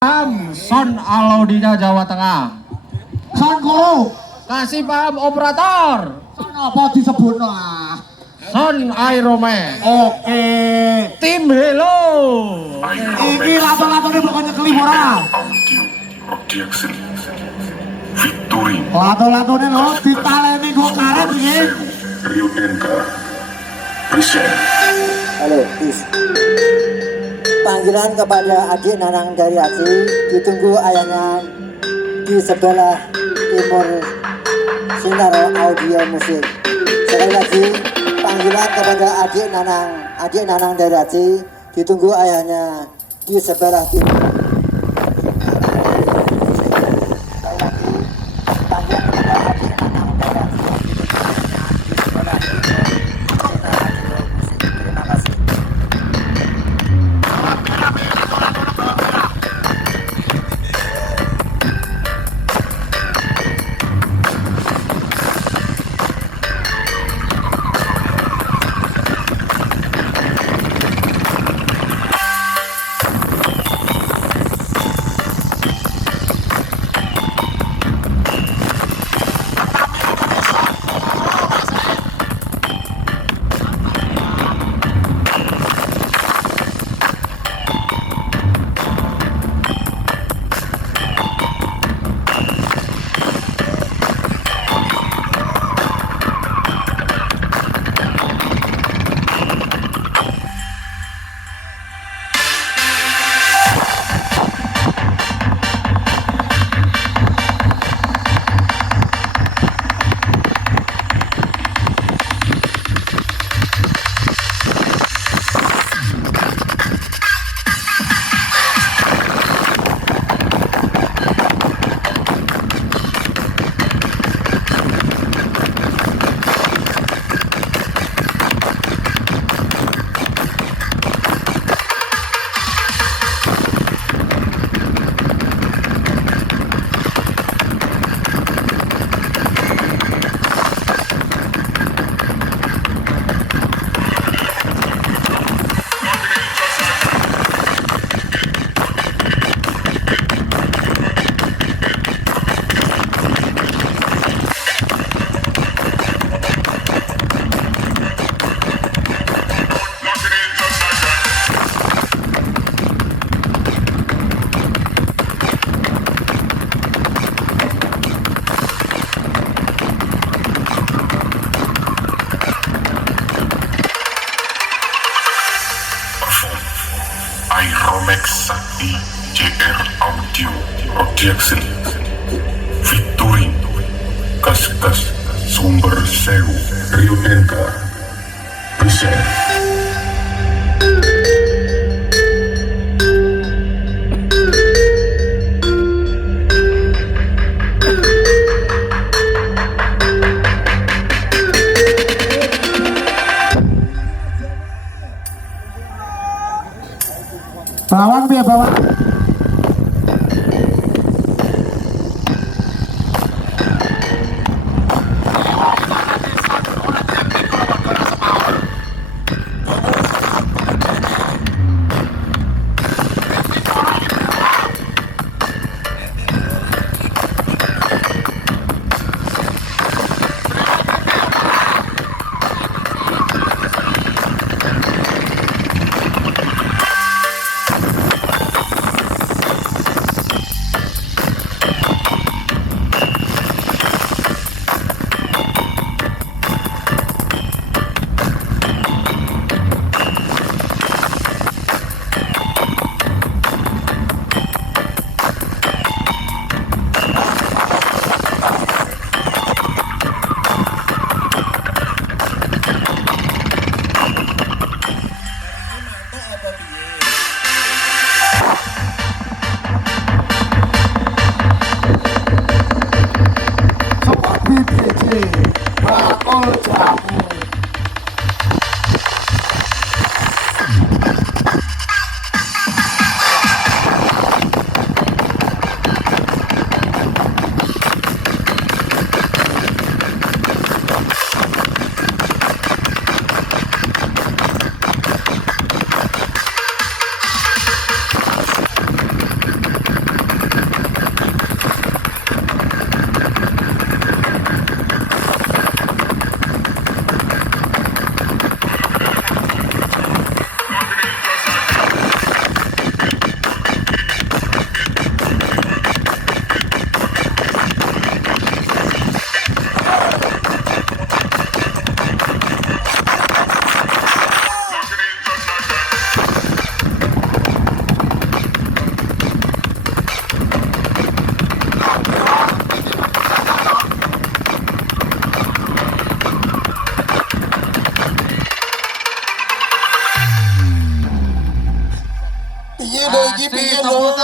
Son Alaudinya Jawa Tengah. Son Guru. Kasih paham operator. Son apa disebutno? Son Aerome. Oke. Tim Hello. Iki lato-latone pokoknya kelibora. Victory. Lato-latone lho ditaleni go karet iki. Rio Denka. Present. Halo, Is. Panggilan kepada adik Nanang dari Aceh, ditunggu ayahnya di sebelah timur sinar audio musik. Sekali lagi, panggilan kepada adik Nanang dari Aceh, ditunggu ayahnya di sebelah timur. Iromex Sakti JR Audio Production. Victory. Kas-kas Sumber Sewu Rio Denka. Present. Bawang biar bawang.